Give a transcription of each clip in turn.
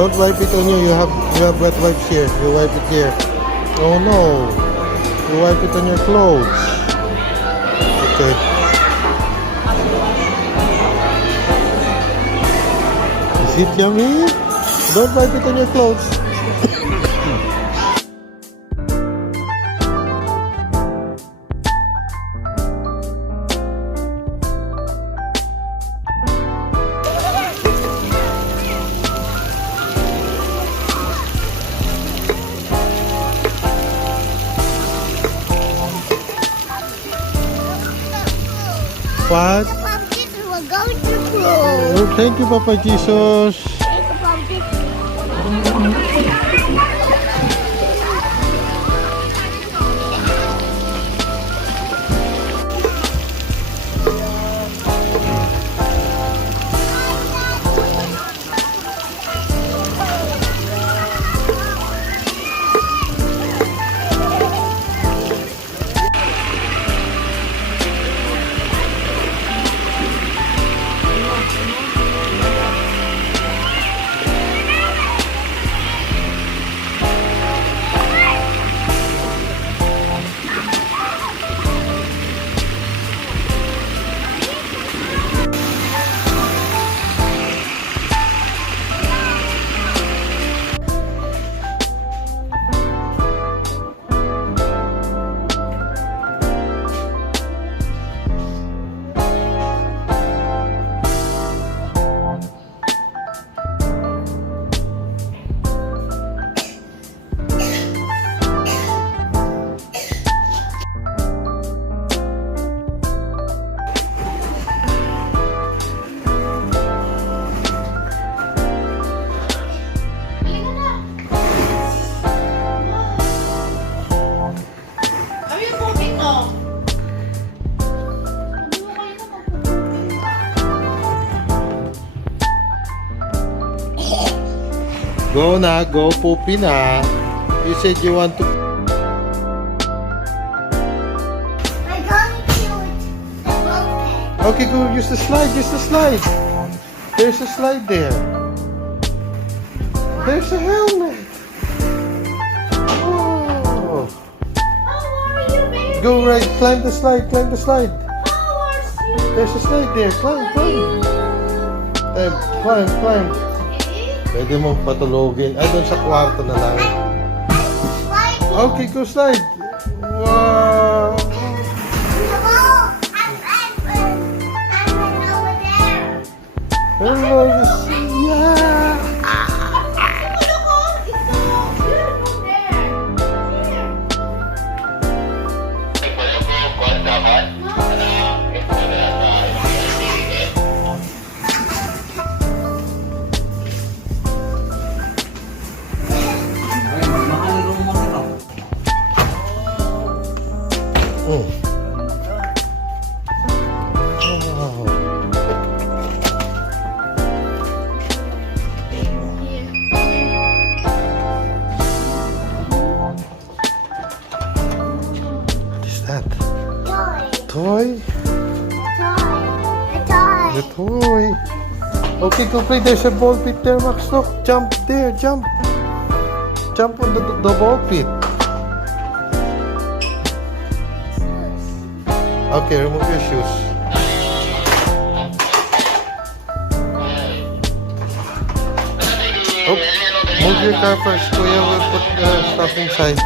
Don't wipe it on you. You have wet wipes here. You wipe it here. Oh no! You wipe it on your clothes. Okay. Is it yummy? Don't wipe it on your clothes. What? We're going to close. Oh, thank you, Papa Jesus. Go na, go poopy na. You said you want to. I'm going to use the bucket. Okay, go use the slide, use the slide. There's a slide there. There's a helmet. Oh. How are you, baby? Go right, climb the slide, climb the slide. How are you? There's a slide there, climb, climb. Climb, climb. Pwede mo patulogin. Ay, doon sa kwarto na lang. Okay, go slide. Wow. Hello, yeah. Oh. Wow. What is that? Toy? The toy. Okay, go play. There's a ball pit there, Max. Look, jump there, jump. Jump on the ball pit. Okay, remove your shoes. Oh, move your car first. Kuya will put the stuff inside.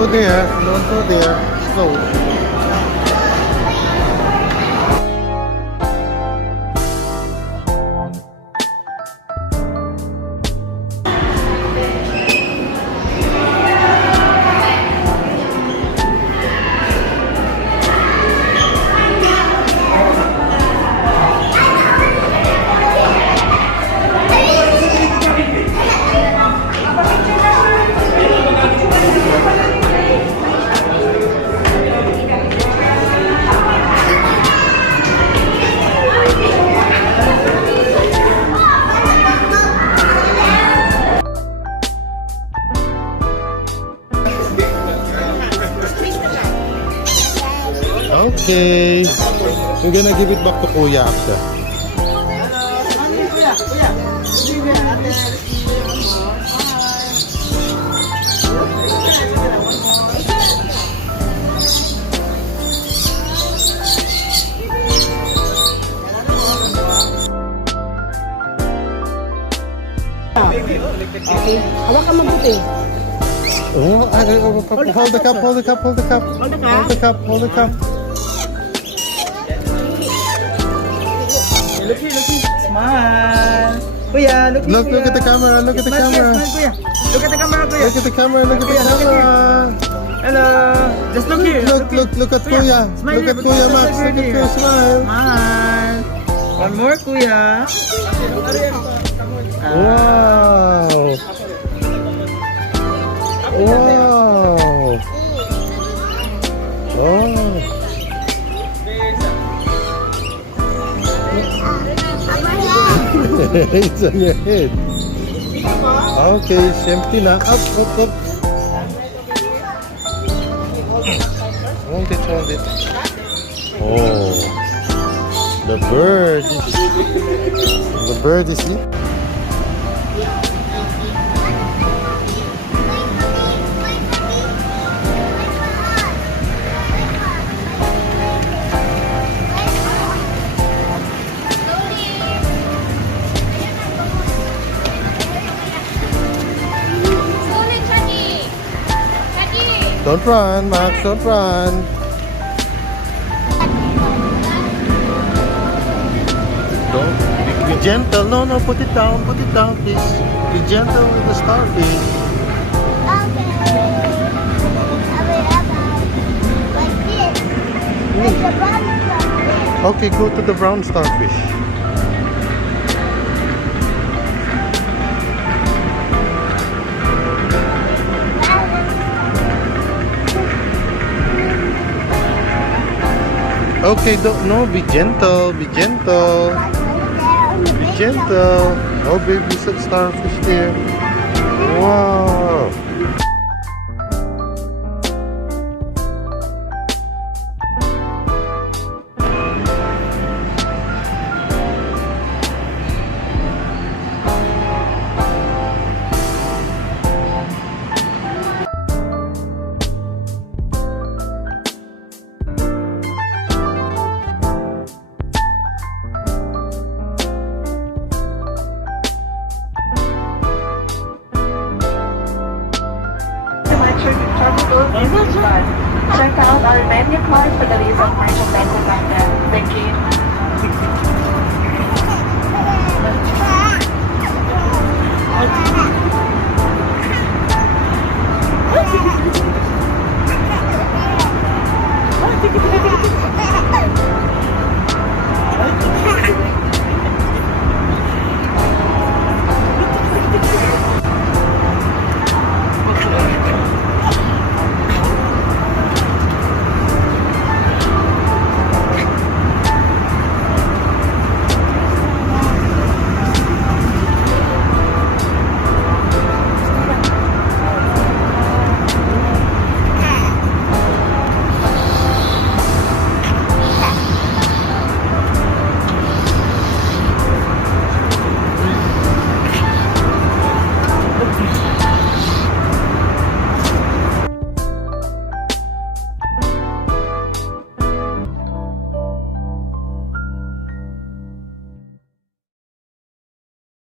go there. Don't go there. Slow. Okay. We're gonna give it back to Kuya after. Okay. Hawak ka mabuti. Oh, hold the cup, hold the cup, hold the cup. Hold the cup. Hold the cup, hold the cup. Look here, look here. Smile. Kuya, look here. Look at the camera, look at the Smile, camera. Smile, kuya. Look at the camera, kuya. Look at the camera, look at the Kuya, look at camera. Hello. Just look here. Look at Kuya. Smile Look here, at Kuya, Max. look Look at here. Kuya, smile. Smile. One more, kuya. Wow. Wow. Oh. It's on your head. Okay, empty na. Up, up, up. Hold it, hold it. Oh. The bird is here. Don't run, Max, don't run. Don't be gentle. No, put it down, please. Be gentle with the starfish. Okay, go to the brown starfish. Okay, be gentle, be gentle. Be gentle. Oh, baby, some starfish there. Wow.